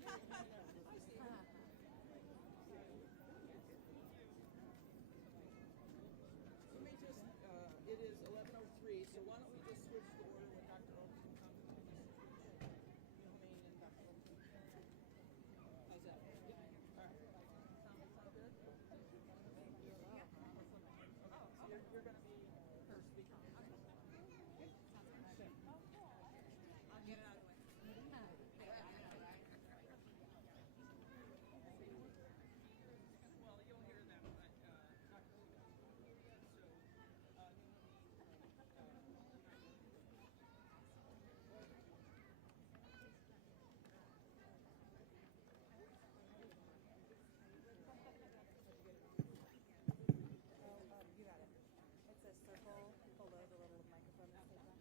Let me just, it is 11:03, so why don't we just switch the order when Dr. Olson comes and Humane and Dr. Olson. How's that? All right. Sound good? So you're going to be her speaker. I'll get it out of the way. Well, you'll hear them, but Dr. Olson. So, You got it. It's a circle below the little microphone that says that.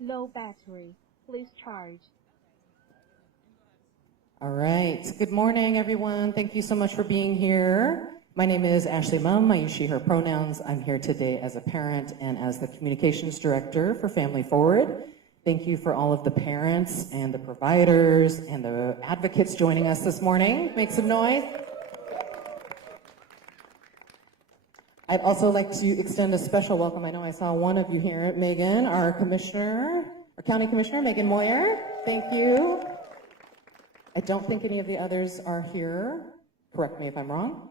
Low battery. Please charge. All right. Good morning, everyone. Thank you so much for being here. My name is Ashley Mum. I use she, her pronouns. I'm here today as a parent and as the communications director for Family Forward. Thank you for all of the parents and the providers and the advocates joining us this morning. Make some noise. I'd also like to extend a special welcome. I know I saw one of you here, Megan, our commissioner, our county commissioner, Megan Moyer. Thank you. I don't think any of the others are here. Correct me if I'm wrong.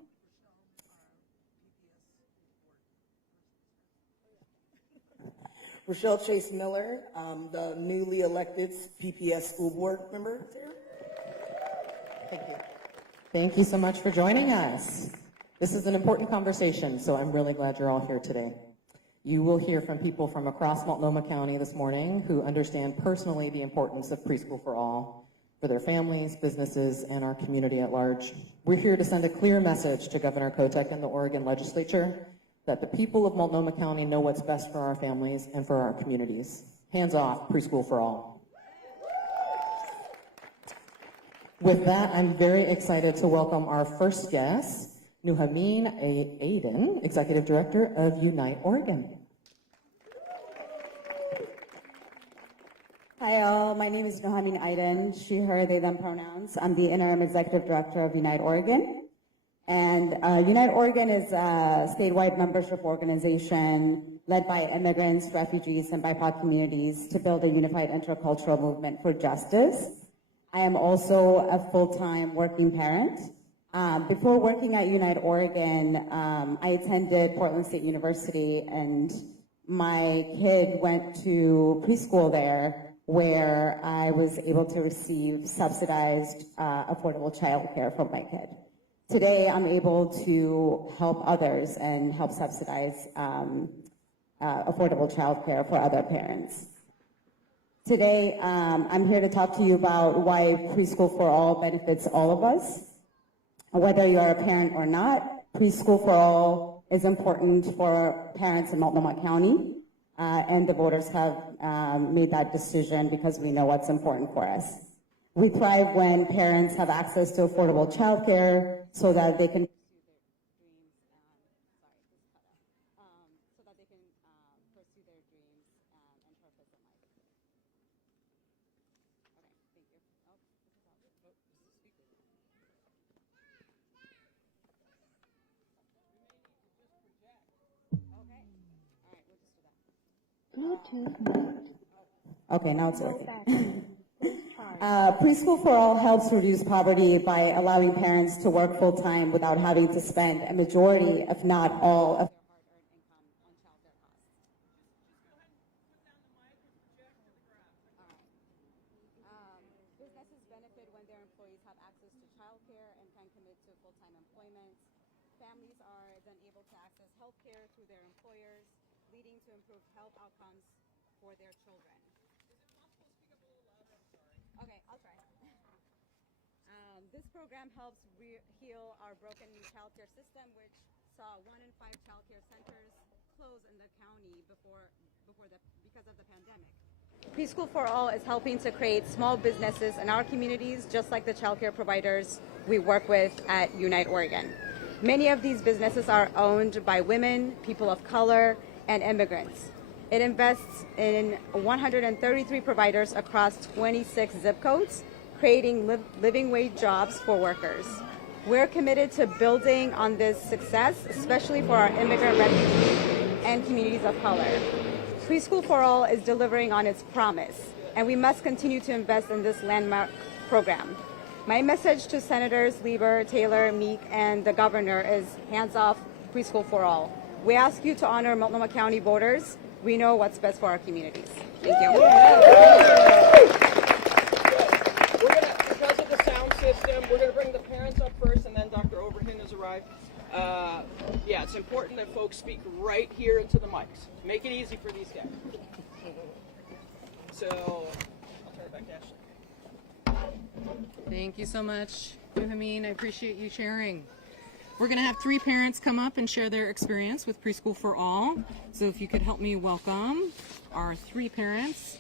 Rochelle Chase Miller, the newly elected PPS school board member. Thank you. Thank you so much for joining us. This is an important conversation, so I'm really glad you're all here today. You will hear from people from across Multnomah County this morning who understand personally the importance of Preschool for All for their families, businesses, and our community at large. We're here to send a clear message to Governor Kotek and the Oregon legislature that the people of Multnomah County know what's best for our families and for our communities. Hands off Preschool for All. With that, I'm very excited to welcome our first guest, Nuhameen Aiden, Executive Director of Unite Oregon. Hi all, my name is Nuhameen Aiden, she, her, they, them pronouns. I'm the Interim Executive Director of Unite Oregon. And Unite Oregon is a statewide membership organization led by immigrants, refugees, and BIPOC communities to build a unified intercultural movement for justice. I am also a full-time working parent. Before working at Unite Oregon, I attended Portland State University, and my kid went to preschool there where I was able to receive subsidized affordable childcare for my kid. Today, I'm able to help others and help subsidize affordable childcare for other parents. Today, I'm here to talk to you about why Preschool for All benefits all of us. Whether you're a parent or not, Preschool for All is important for parents in Multnomah County, and the voters have made that decision because we know what's important for us. We thrive when parents have access to affordable childcare so that they can pursue their dreams and purpose in life. Okay, thank you. Oh, this is out. Oh, this is the speaker. Okay. All right, we'll just do that. Bluetooth mode. Okay, now it's Low working. battery. Please charge. Preschool for All helps reduce poverty by allowing parents to work full-time without having to spend a majority, if not all, of their hard-earned income on childcare costs. Businesses benefit when their employees have access to childcare and can commit to full-time employment. Families are then able to access health care through their employers, leading to improved health outcomes for their children. This program helps heal our broken childcare system, which saw 1 in 5 childcare centers close in the county because of the pandemic. Preschool for All is helping to create small businesses in our communities, just like the childcare providers we work with at Unite Oregon. Many of these businesses are owned by women, people of color, and immigrants. It invests in 133 providers across 26 zip codes, creating living wage jobs for workers. We're committed to building on this success, especially for our immigrant refugees and communities of color. Preschool for All is delivering on its promise, and we must continue to invest in this landmark program. My message to Senators Lieber, Taylor, Meek, and the governor is hands off Preschool for All. We ask you to honor Multnomah County voters. We know what's best for our communities. Thank you. Because of the sound system, we're going to bring the parents up first, and then Dr. Overton has arrived. Yeah, it's important that folks speak right here into the mics. Make it easy for these guys. So, I'll turn it back to Ashley. Thank you so much, Hameen. I appreciate you sharing. We're going to have 3 parents come up and share their experience with Preschool for All. So if you could help me welcome our 3 parents,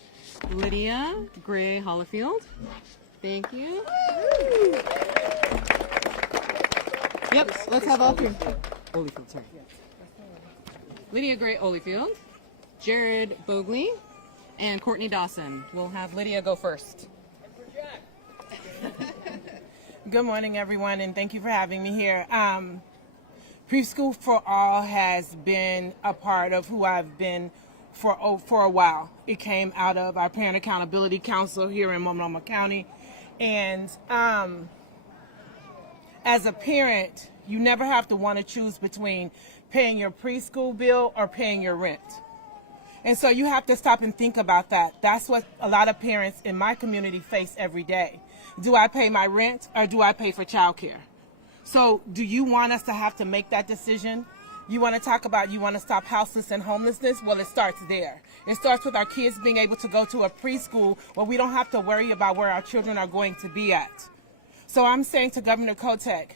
Lydia Gray Hollifield. Thank you. Yep, let's have all 3. Holyfield, sorry. Lydia Gray Holyfield, Jared Bogley, and Courtney Dawson. We'll have Lydia go first. Good morning, everyone, and thank you for having me here. Preschool for All has been a part of who I've been for a while. It came out of our Parent Accountability Council here in Multnomah County. And as a parent, you never have to want to choose between paying your preschool bill or paying your rent. And so you have to stop and think about that. That's what a lot of parents in my community face every day. Do I pay my rent or do I pay for childcare? So do you want us to have to make that decision? You want to talk about you want to stop houseless and homelessness? Well, it starts there. It starts with our kids being able to go to a preschool where we don't have to worry about where our children are going to be at. So I'm saying to Governor Kotek,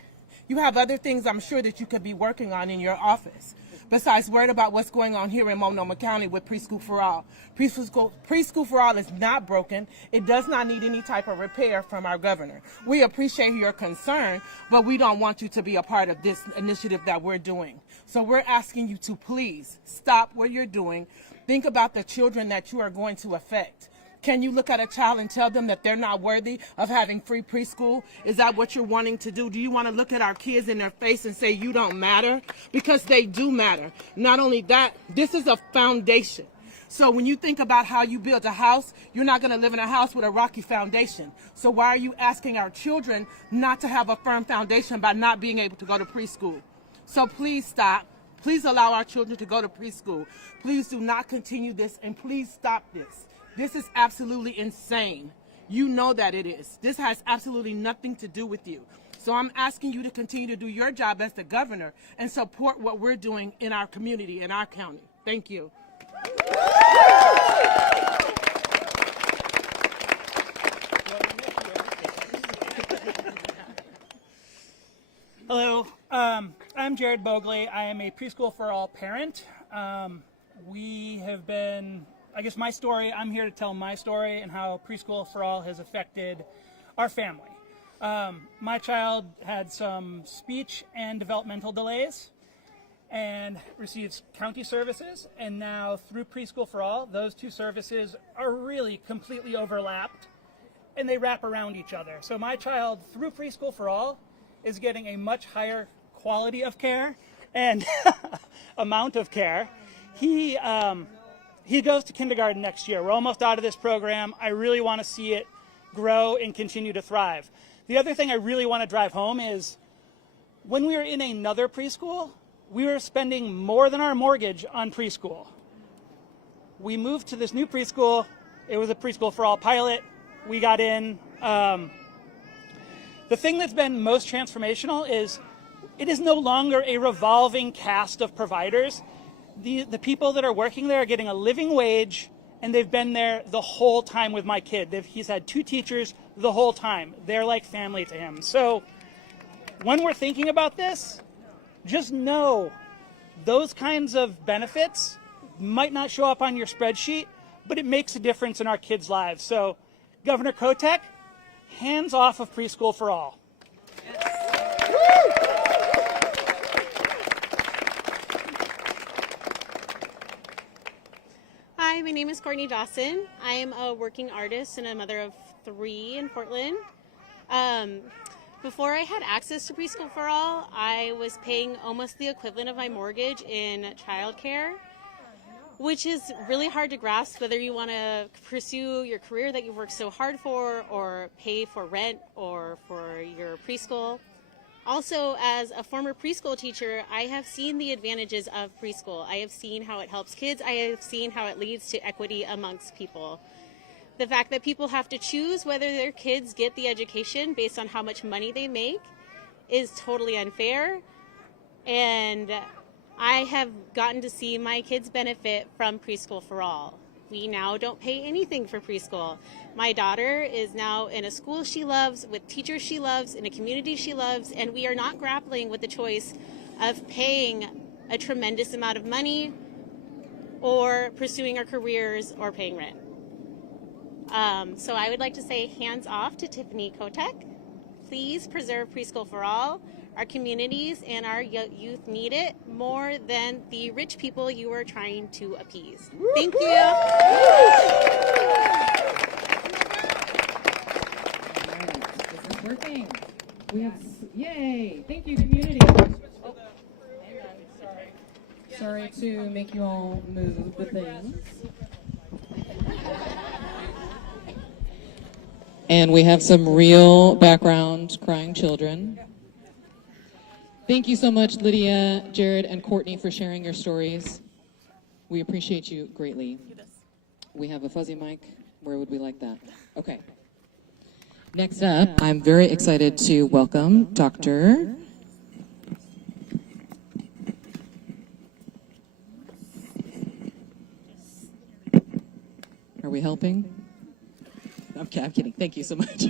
you have other things I'm sure that you could be working on in your office, besides worried about what's going on here in Multnomah County with Preschool for All. Preschool for All is not broken. It does not need any type of repair from our governor. We appreciate your concern, but we don't want you to be a part of this initiative that we're doing. So we're asking you to please stop what you're doing. Think about the children that you are going to affect. Can you look at a child and tell them that they're not worthy of having free preschool? Is that what you're wanting to do? Do you want to look at our kids in their face and say you don't matter? Because they do matter. Not only that, this is a foundation. So when you think about how you build a house, you're not going to live in a house with a rocky foundation. So why are you asking our children not to have a firm foundation by not being able to go to preschool? So please stop. Please allow our children to go to preschool. Please do not continue this, and please stop this. This is absolutely insane. You know that it is. This has absolutely nothing to do with you. So I'm asking you to continue to do your job as the governor and support what we're doing in our community, in our county. Thank you. Hello, I'm Jared Bogley. I am a Preschool for All parent. We have been, I guess my story, I'm here to tell my story and how Preschool for All has affected our family. My child had some speech and developmental delays and receives county services, and now through Preschool for All, those two services are really completely overlapped and they wrap around each other. So my child, through Preschool for All, is getting a much higher quality of care and amount of care. He goes to kindergarten next year. We're almost out of this program. I really want to see it grow and continue to thrive. The other thing I really want to drive home is when we were in another preschool, we were spending more than our mortgage on preschool. We moved to this new preschool. It was a Preschool for All pilot. We got in. The thing that's been most transformational is it is no longer a revolving cast of providers. The people that are working there are getting a living wage, and they've been there the whole time with my kid. He's had 2 teachers the whole time. They're like family to him. So when we're thinking about this, just know those kinds of benefits might not show up on your spreadsheet, but it makes a difference in our kids' lives. So Governor Kotek, hands off of preschool for all. Hi, my name is Courtney Dawson. I am a working artist and a mother of 3 in Portland. Before I had access to Preschool for All, I was paying almost the equivalent of my mortgage in childcare, which is really hard to grasp, whether you want to pursue your career that you've worked so hard for, or pay for rent or for your preschool. Also, as a former preschool teacher, I have seen the advantages of preschool. I have seen how it helps kids. I have seen how it leads to equity amongst people. The fact that people have to choose whether their kids get the education based on how much money they make is totally unfair. And I have gotten to see my kids benefit from Preschool for All. We now don't pay anything for preschool. My daughter is now in a school she loves, with teachers she loves, in a community she loves, and we are not grappling with the choice of paying a tremendous amount of money or pursuing our careers or paying rent. So I would like to say hands off to Tiffany Kotek. Please preserve Preschool for All. Our communities and our youth need it more than the rich people you are trying to appease. Thank you. This is working. We have, yay, thank you, community. Oh, sorry to make you all move the things. And we have some real background crying children. Thank you so much, Lydia, Jared, and Courtney, for sharing your stories. We appreciate you greatly. We have a fuzzy mic. Where would we like that? Okay. Next up, I'm very excited to welcome Dr. Are we helping? I'm kidding. Thank you so much.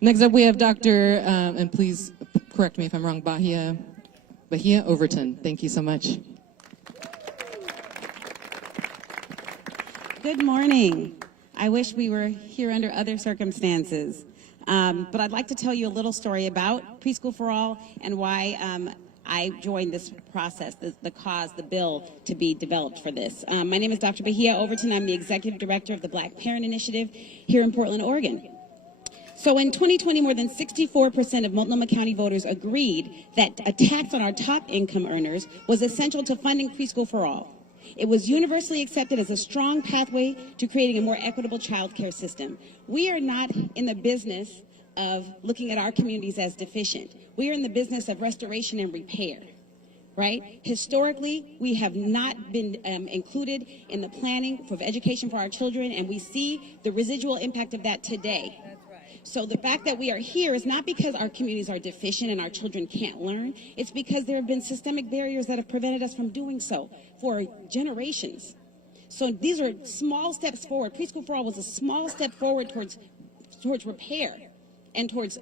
Next up, we have Dr. And please correct me if I'm wrong, Bahia Overton. Thank you so much. Good morning. I wish we were here under other circumstances. But I'd like to tell you a little story about Preschool for All and why I joined this process, the bill to be developed for this. My name is Dr. Bahia Overton. I'm the Executive Director of the Black Parent Initiative here in Portland, Oregon. So in 2020, more than 64% of Multnomah County voters agreed that a tax on our top income earners was essential to funding Preschool for All. It was universally accepted as a strong pathway to creating a more equitable child care system. We are not in the business of looking at our communities as deficient. We are in the business of restoration and repair, right? Historically, we have not been included in the planning for education for our children, and we see the residual impact of that today. So the fact that we are here is not because our communities are deficient and our children can't learn. It's because there have been systemic barriers that have prevented us from doing so for generations. So these are small steps forward. Preschool for All was a small step forward towards repair and towards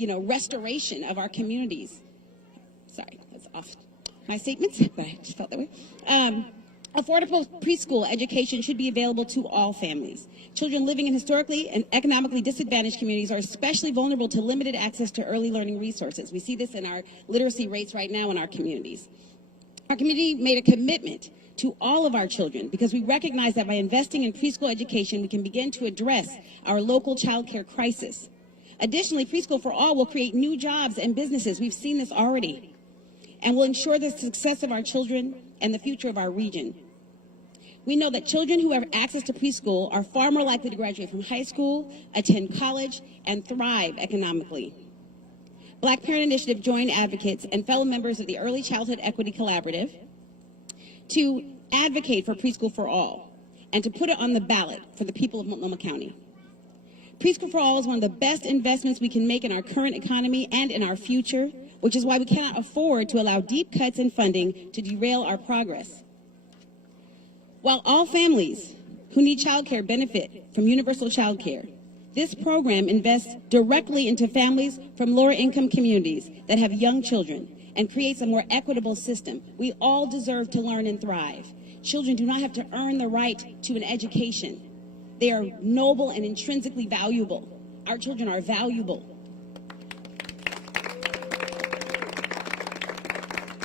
restoration of our communities. Sorry, that's off my statements, but I just felt that way. Affordable preschool education should be available to all families. Children living in historically and economically disadvantaged communities are especially vulnerable to limited access to early learning resources. We see this in our literacy rates right now in our communities. Our community made a commitment to all of our children because we recognize that by investing in preschool education, we can begin to address our local child care crisis. Additionally, Preschool for All will create new jobs and businesses. We've seen this already, and will ensure the success of our children and the future of our region. We know that children who have access to preschool are far more likely to graduate from high school, attend college, and thrive economically. Black Parent Initiative joined advocates and fellow members of the Early Childhood Equity Collaborative to advocate for Preschool for All and to put it on the ballot for the people of Multnomah County. Preschool for All is one of the best investments we can make in our current economy and in our future, which is why we cannot afford to allow deep cuts in funding to derail our progress. While all families who need child care benefit from universal child care, This program invests directly into families from lower income communities that have young children and creates a more equitable system. We all deserve to learn and thrive. Children do not have to earn the right to an education. They are noble and intrinsically valuable. Our children are valuable.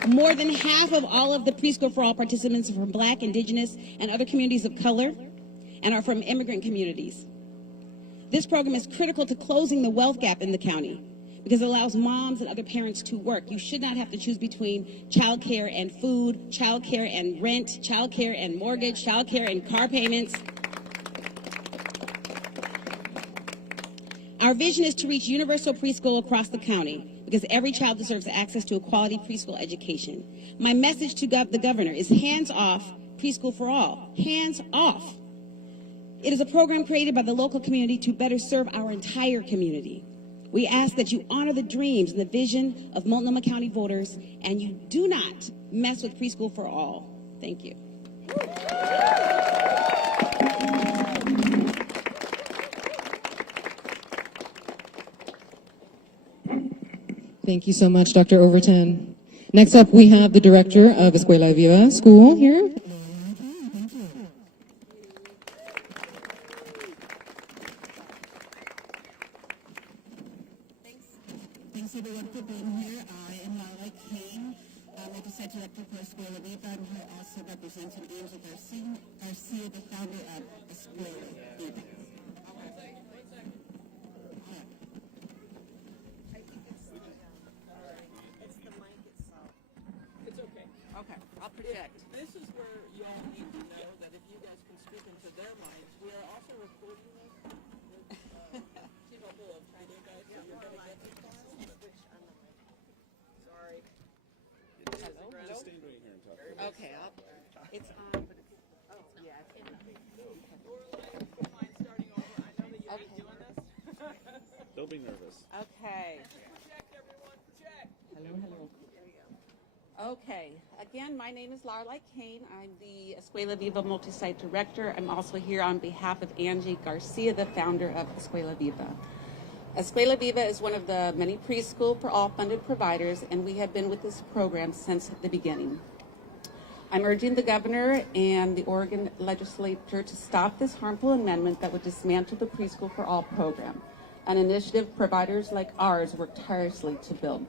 More than half of all of the Preschool for All participants are from Black, Indigenous, and other communities of color, and are from immigrant communities. This program is critical to closing the wealth gap in the county because it allows moms and other parents to work. You should not have to choose between childcare and food, childcare and rent, childcare and mortgage, childcare and car payments. Our vision is to reach universal preschool across the county because every child deserves access to a quality preschool education. My message to the governor is hands off Preschool for All. Hands off. It is a program created by the local community to better serve our entire community. We ask that you honor the dreams and the vision of Multnomah County voters, and you do not mess with Preschool for All. Thank you. Thank you so much, Dr. Overton. Next up, we have the director of Escuela Viva School here. Thanks everyone for being here. I am Lawmakers Kane, Multi-Site Director for Escuela Viva. I'm here also representing Angie Garcia, the founder of Escuela Viva. Okay, I'll project. This is where you all need to know that if you guys can speak into their minds, we are also recording this with T-Mobile of China, guys, so you're going to get this file. Sorry. Hello? Stand right here and talk. Okay, it's on, but it's, oh, yeah. Lorelai, if you mind starting over, I know that you hate doing this. Don't be nervous. Okay. Project, everyone, project. Hello, hello. Okay, again, my name is Lawmakers Kane. I'm the Escuela Viva Multi-Site Director. I'm also here on behalf of Angie Garcia, the founder of Escuela Viva. Escuela Viva is one of the many Preschool for All funded providers, and we have been with this program since the beginning. I'm urging the governor and the Oregon legislature to stop this harmful amendment that would dismantle the Preschool for All program, an initiative providers like ours work tirelessly to build.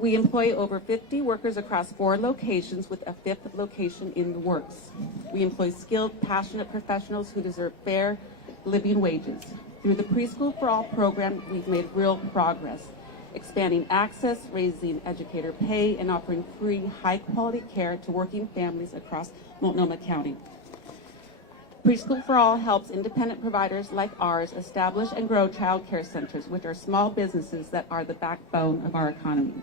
We employ over 50 workers across 4 locations with a 5th location in the works. We employ skilled, passionate professionals who deserve fair living wages. Through the Preschool for All program, we've made real progress, expanding access, raising educator pay, and offering free, high-quality care to working families across Multnomah County. Preschool for All helps independent providers like ours establish and grow child care centers, which are small businesses that are the backbone of our economy.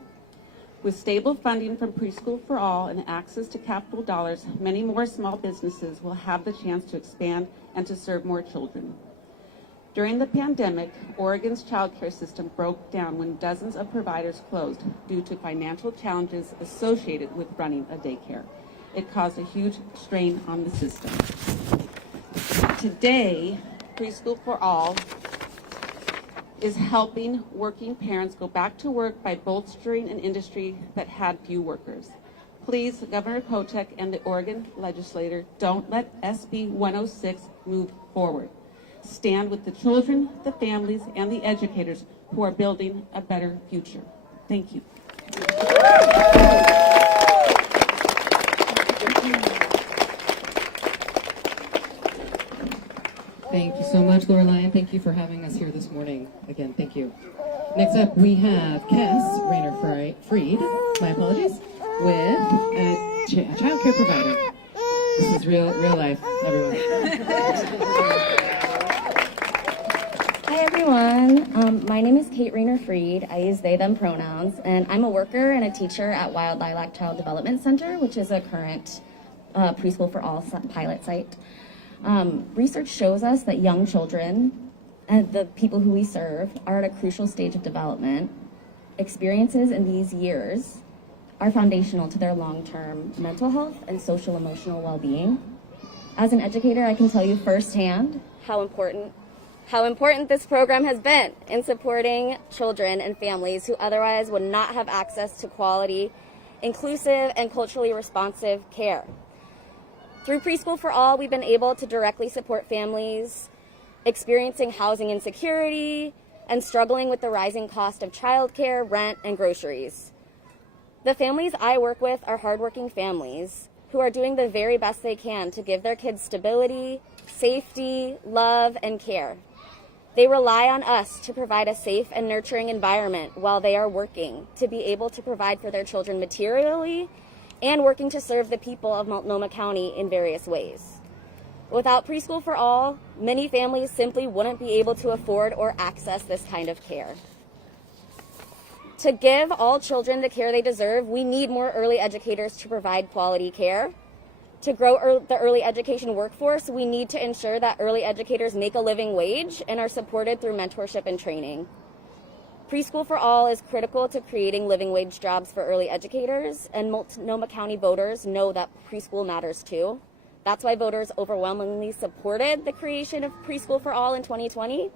With stable funding from Preschool for All and access to capital dollars, many more small businesses will have the chance to expand and to serve more children. During the pandemic, Oregon's child care system broke down when dozens of providers closed due to financial challenges associated with running a daycare. It caused a huge strain on the system. Today, Preschool for All is helping working parents go back to work by bolstering an industry that had few workers. Please, Governor Kotek and the Oregon legislature, don't let SB 106 move forward. Stand with the children, the families, and the educators who are building a better future. Thank you. Thank you so much, Lorelai, and thank you for having us here this morning. Again, thank you. Next up, we have Kess Rayner-Fried, my apologies, with a child care provider. This is real life, everyone. Hi, everyone. My name is Kate Rayner-Fried. I use they, them pronouns, and I'm a worker and a teacher at Wild Lilac Child Development Center, which is a current Preschool for All pilot site. Research shows us that young children and the people who we serve are at a crucial stage of development. Experiences in these years are foundational to their long-term mental health and social-emotional well-being. As an educator, I can tell you firsthand how important how important this program has been in supporting children and families who otherwise would not have access to quality, inclusive, and culturally responsive care. Through Preschool for All, we've been able to directly support families experiencing housing insecurity and struggling with the rising cost of childcare, rent, and groceries. The families I work with are hardworking families who are doing the very best they can to give their kids stability, safety, love, and care. They rely on us to provide a safe and nurturing environment while they are working to be able to provide for their children materially and working to serve the people of Multnomah County in various ways. Without Preschool for All, many families simply wouldn't be able to afford or access this kind of care. To give all children the care they deserve, we need more early educators to provide quality care. To grow the early education workforce, we need to ensure that early educators make a living wage and are supported through mentorship and training. Preschool for All is critical to creating living wage jobs for early educators, and Multnomah County voters know that preschool matters too. That's why voters overwhelmingly supported the creation of Preschool for All in 2020.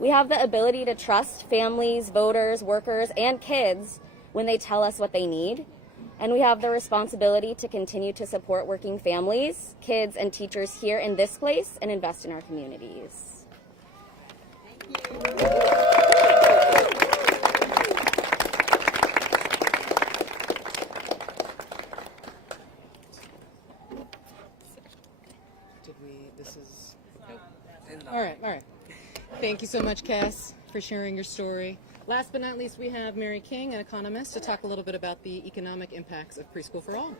We have the ability to trust families, voters, workers, and kids when they tell us what they need. And we have the responsibility to continue to support working families, kids, and teachers here in this place and invest in our communities. Thank you. All right. Thank you so much, Cass, for sharing your story. Last but not least, we have Mary King, an economist, to talk a little bit about the economic impacts of Preschool for All.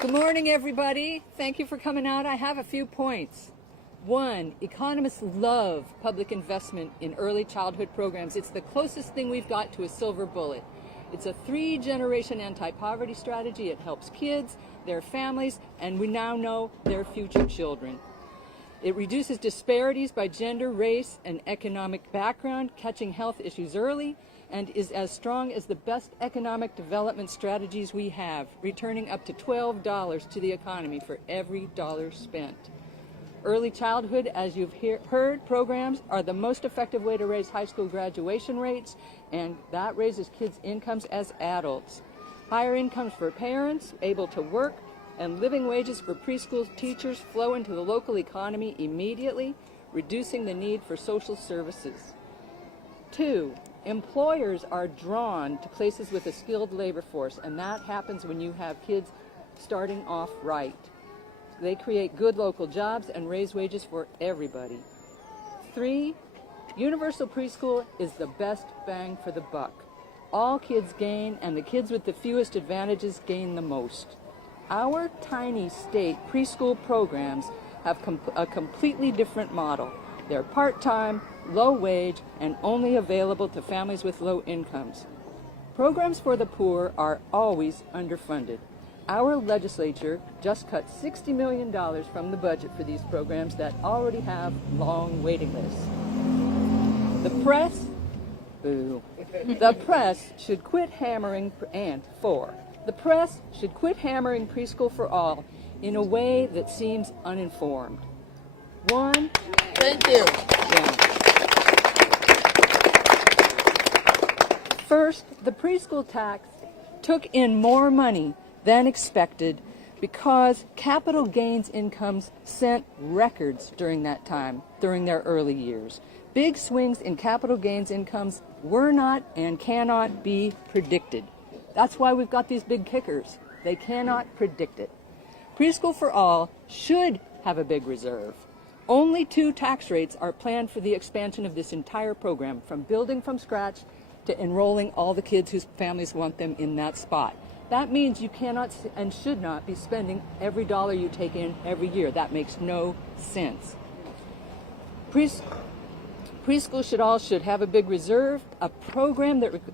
Good morning, everybody. Thank you for coming out. I have a few points. One, economists love public investment in early childhood programs. It's the closest thing we've got to a silver bullet. It's a 3-generation anti-poverty strategy. It helps kids, their families, and we now know their future children. It reduces disparities by gender, race, and economic background, catching health issues early, and is as strong as the best economic development strategies we have, returning up to $12 to the economy for every dollar spent. Early childhood, as you've heard, programs are the most effective way to raise high school graduation rates, and that raises kids' incomes as adults. Higher incomes for parents able to work, and living wages for preschool teachers flow into the local economy immediately, reducing the need for social services. 2, employers are drawn to places with a skilled labor force, and that happens when you have kids starting off right. They create good local jobs and raise wages for everybody. 3, universal preschool is the best bang for the buck. All kids gain, and the kids with the fewest advantages gain the most. Our tiny state preschool programs have a completely different model. They're part-time, low-wage, and only available to families with low incomes. Programs for the poor are always underfunded. Our legislature just cut $60 million from the budget for these programs that already have long waiting lists. The press, boo. The press should quit hammering, the press should quit hammering Preschool for All in a way that seems uninformed. One, thank you. Yeah. First, the preschool tax took in more money than expected because capital gains incomes sent records during that time, during their early years. Big swings in capital gains incomes were not and cannot be predicted. That's why we've got these big kickers. They cannot predict it. Preschool for All should have a big reserve. Only 2 tax rates are planned for the expansion of this entire program, from building from scratch to enrolling all the kids whose families want them in that spot. That means you cannot and should not be spending every dollar you take in every year. That makes no sense. Preschool should have a big reserve.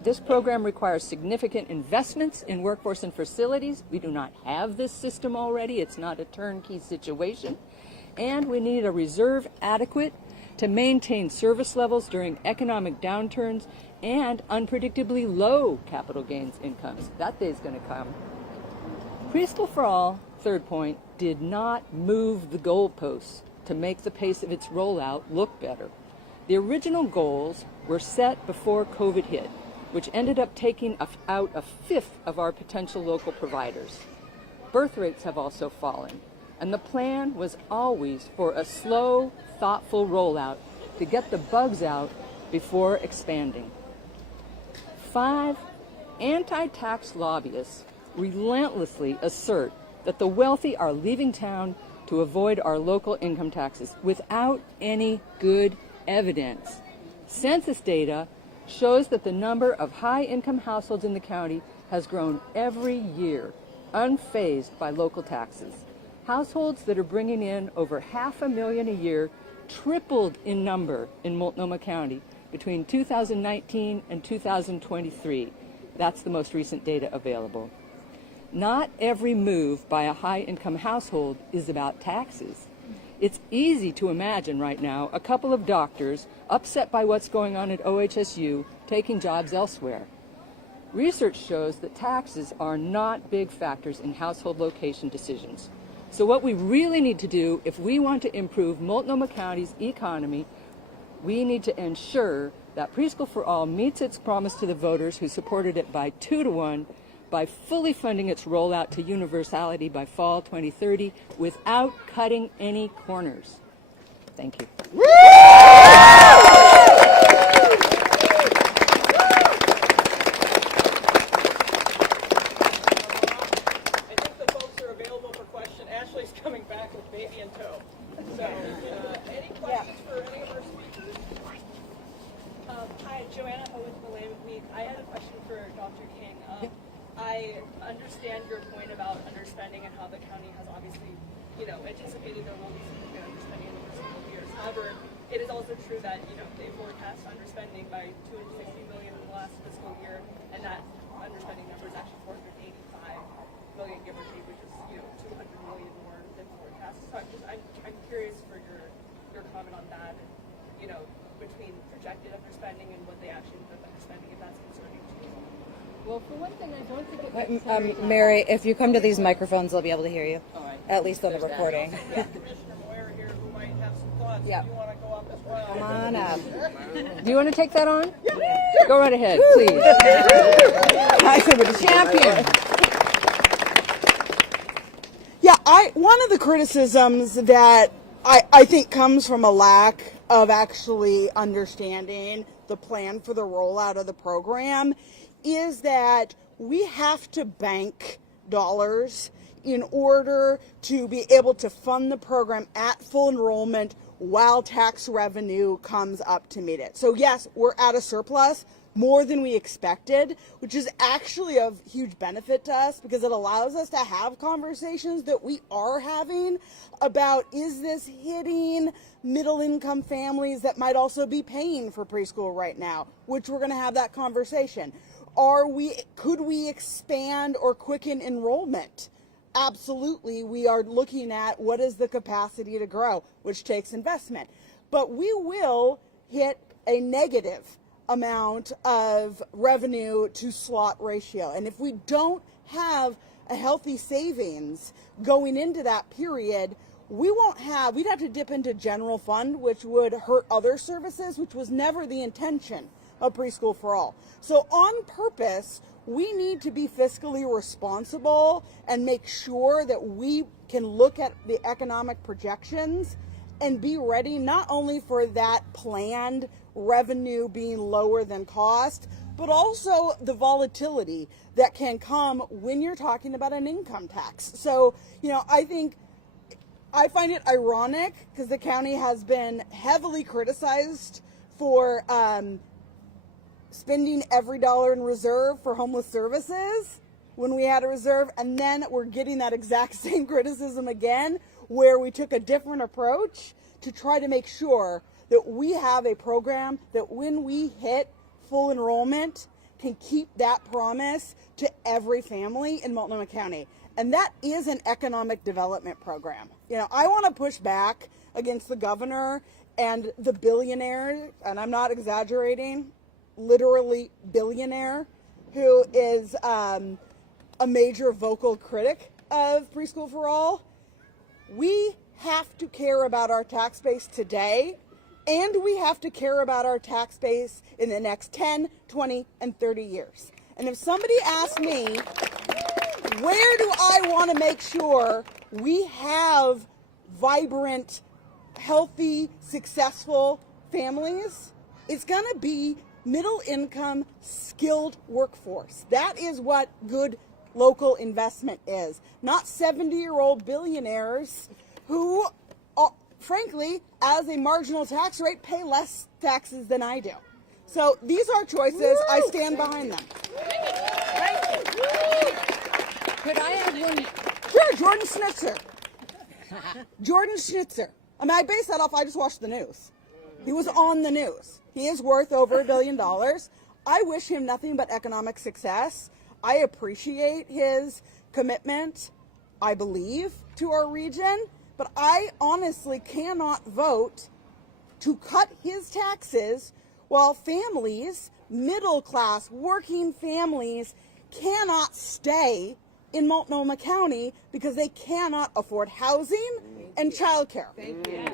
This program requires significant investments in workforce and facilities. We do not have this system already. It's not a turnkey situation. And we need a reserve adequate to maintain service levels during economic downturns and unpredictably low capital gains incomes. That day's going to come. Preschool for All, third point, did not move the goalposts to make the pace of its rollout look better. The original goals were set before COVID hit, which ended up taking out a fifth of our potential local providers. Birth rates have also fallen, and the plan was always for a slow, thoughtful rollout to get the bugs out before expanding. 5 anti-tax lobbyists relentlessly assert that the wealthy are leaving town to avoid our local income taxes without any good evidence. Census data shows that the number of high-income households in the county has grown every year, unfazed by local taxes. Households that are bringing in over $500,000 a year tripled in number in Multnomah County between 2019 and 2023. That's the most recent data available. Not every move by a high-income household is about taxes. It's easy to imagine right now a couple of doctors upset by what's going on at OHSU taking jobs elsewhere. Research shows that taxes are not big factors in household location decisions. So what we really need to do if we want to improve Multnomah County's economy, we need to ensure that Preschool for All meets its promise to the voters who supported it by 2-to-1 by fully funding its rollout to universality by fall 2030 without cutting any corners. Thank you. Ashley's coming back with baby in tow. So, any questions for any of our speakers? Hi, Joanna Owens-Belay with me. I had a question for Dr. King. I understand your point about underspending and how the county has obviously, anticipated there will be significant underspending in the first couple of years. However, it is also true that, they forecast underspending by $260 million in the last fiscal year, and that underspending number is actually $485 million, give or take, which is, $200 million more than forecast. So I'm curious for your comment on that, and, between projected underspending and what they actually ended up underspending, if that's concerning to you. Well, for one thing, I don't think it makes sense. Mary, if you come to these microphones, they'll be able to hear you, at least on the recording. Commissioner Moyer here, who might have some thoughts. Yeah. If you want to go up as well. Come on up. Do you want to take that on? Yeah. Go right ahead, please. Champion. Yeah, one of the criticisms that I think comes from a lack of actually understanding the plan for the rollout of the program is that we have to bank dollars in order to be able to fund the program at full enrollment while tax revenue comes up to meet it. So yes, we're at a surplus, more than we expected, which is actually of huge benefit to us because it allows us to have conversations that we are having about, is this hitting middle income families that might also be paying for preschool right now, which we're going to have that conversation. Could we expand or quicken enrollment? Absolutely. We are looking at what is the capacity to grow, which takes investment. But we will hit a negative amount of revenue to slot ratio. And if we don't have a healthy savings going into that period, we'd have to dip into general fund, which would hurt other services, which was never the intention of Preschool for All. So on purpose, we need to be fiscally responsible and make sure that we can look at the economic projections and be ready not only for that planned revenue being lower than cost, but also the volatility that can come when you're talking about an income tax. So, I find it ironic because the county has been heavily criticized for spending every dollar in reserve for homeless services when we had a reserve, and then we're getting that exact same criticism again where we took a different approach to try to make sure that we have a program that when we hit full enrollment can keep that promise to every family in Multnomah County. And that is an economic development program. I want to push back against the governor and the billionaire, and I'm not exaggerating, literally billionaire, who is a major vocal critic of Preschool for All. we have to care about our tax base today, and we have to care about our tax base in the next 10, 20, and 30 years. And if somebody asks me, where do I want to make sure we have vibrant, healthy, successful families, it's going to be middle income, skilled workforce. That is what good local investment is. Not 70-year-old billionaires who, frankly, as a marginal tax rate, pay less taxes than I do. So these are choices. I stand behind them. Could I add one? Sure, Jordan Schnitzer. Jordan Schnitzer. I mean, I base that off, I just watched the news. He was on the news. He is worth over $1 billion. I wish him nothing but economic success. I appreciate his commitment, I believe, to our region, but I honestly cannot vote to cut his taxes while families, middle class, working families, cannot stay in Multnomah County because they cannot afford housing and childcare. Thank you.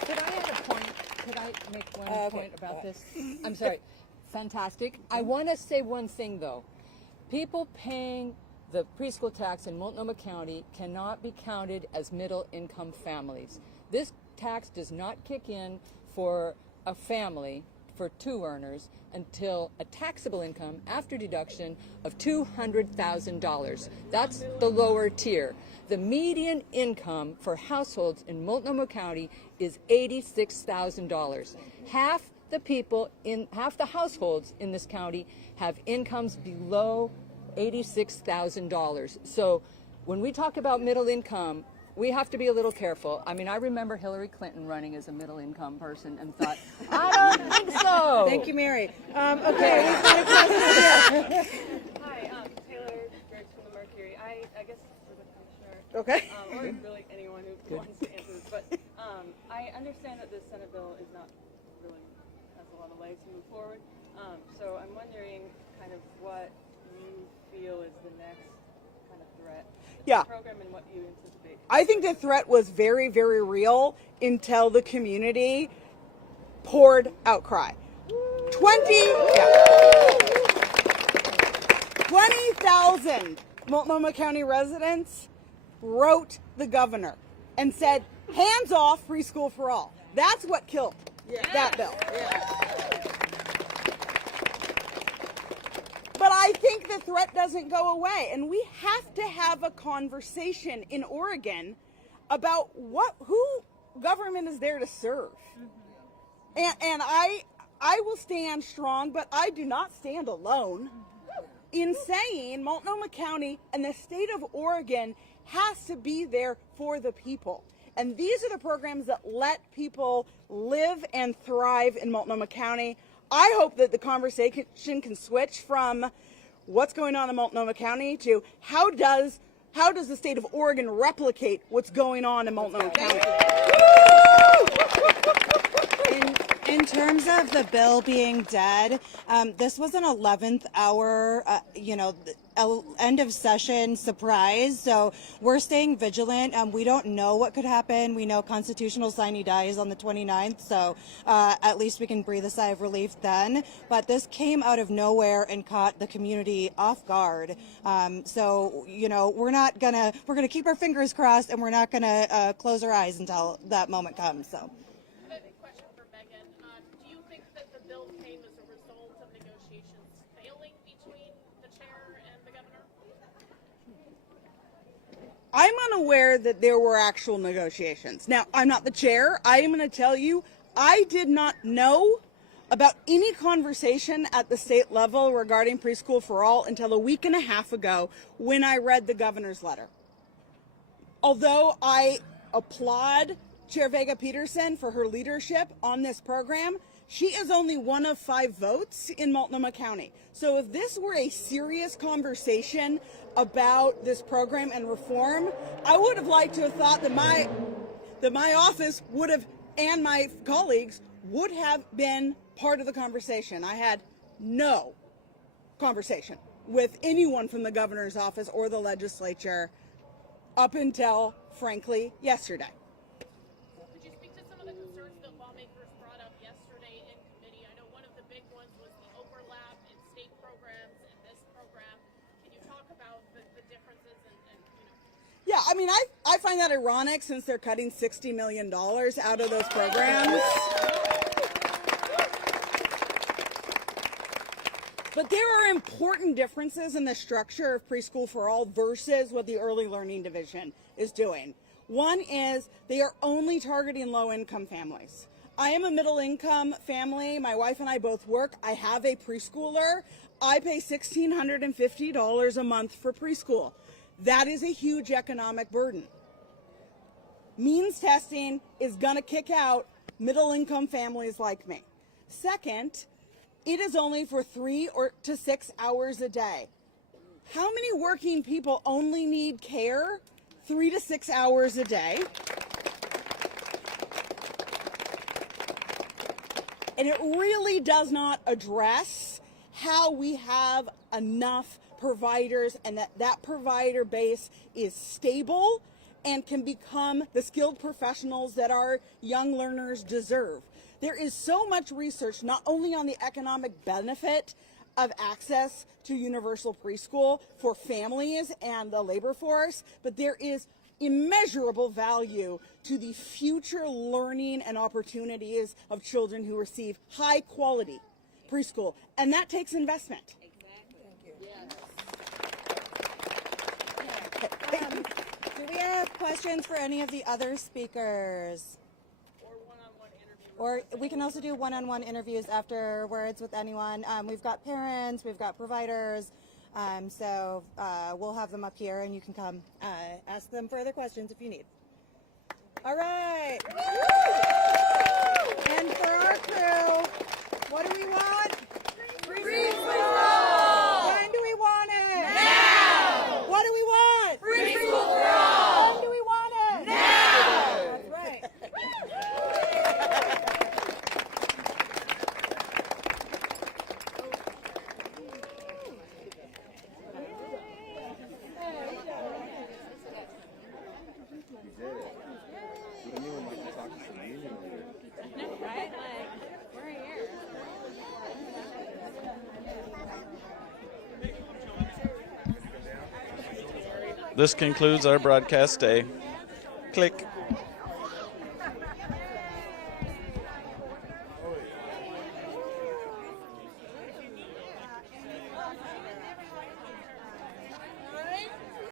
Could I add a point? Could I make one point about this? I'm sorry. Fantastic. I want to say one thing, though. People paying the preschool tax in Multnomah County cannot be counted as middle-income families. This tax does not kick in for a family, for two earners, until a taxable income after deduction of $200,000. That's the lower tier. The median income for households in Multnomah County is $86,000. Half the households in this county have incomes below $86,000. So when we talk about middle income, we have to be a little careful. I mean, I remember Hillary Clinton running as a middle-income person and thought, I don't think so. Thank you, Mary. Okay, we've got a question here. Hi, Taylor Dirks from the Mercury. I guess for the commissioner, okay, or really anyone who wants to answer this, but I understand that the Senate bill is not really has a lot of legs to move forward. So I'm wondering kind of what you feel is the next kind of threat to the program and what you anticipate. I think the threat was very, very real until the community poured outcry. 20,000 Multnomah County residents wrote the governor and said, hands off preschool for all. That's what killed that bill. But I think the threat doesn't go away, and we have to have a conversation in Oregon about who government is there to serve. And I will stand strong, but I do not stand alone in saying Multnomah County and the state of Oregon has to be there for the people. And these are the programs that let people live and thrive in Multnomah County. I hope that the conversation can switch from what's going on in Multnomah County to how does the state of Oregon replicate what's going on in Multnomah County? In terms of the bill being dead, this was an 11th hour, end of session surprise. So we're staying vigilant. We don't know what could happen. We know constitutional sine die on the 29th. So at least we can breathe a sigh of relief then. But this came out of nowhere and caught the community off guard. So, we're going to keep our fingers crossed and we're not going to close our eyes until that moment comes. So. I'm unaware that there were actual negotiations. Now, I'm not the chair. I am going to tell you, I did not know about any conversation at the state level regarding preschool for all until a week and a half ago when I read the governor's letter. Although I applaud Chair Vega Peterson for her leadership on this program, she is only one of 5 votes in Multnomah County. So if this were a serious conversation about this program and reform, I would have liked to have thought that my office would have, and my colleagues would have been part of the conversation. I had no conversation with anyone from the governor's office or the legislature up until, frankly, yesterday. Could you speak to some of the concerns that lawmakers brought up yesterday in committee? I know one of the big ones was the overlap in state programs and this program. Can you talk about the differences and Yeah, I mean, I find that ironic since they're cutting $60 million out of those programs. But there are important differences in the structure of Preschool for All versus what the Early Learning Division is doing. One is they are only targeting low-income families. I am a middle-income family. My wife and I both work. I have a preschooler. I pay $1,650 a month for preschool. That is a huge economic burden. Means testing is going to kick out middle-income families like me. Second, it is only for 3 to 6 hours a day. How many working people only need care 3 to 6 hours a day? And it really does not address how we have enough providers and that provider base is stable and can become the skilled professionals that our young learners deserve. There is so much research not only on the economic benefit of access to universal preschool for families and the labor force, but there is immeasurable value to the future learning and opportunities of children who receive high quality preschool, and that takes investment. Do we have questions for any of the other speakers? Or we can also do one-on-one interviews afterwards with anyone. We've got parents, we've got providers, so we'll have them up here and you can come ask them further questions if you need. All right. And for our crew, what do we want? Preschool! When do we want it? Now! What do we want? Preschool for all! When do we want it? Now! That's right. This concludes our broadcast day. Click.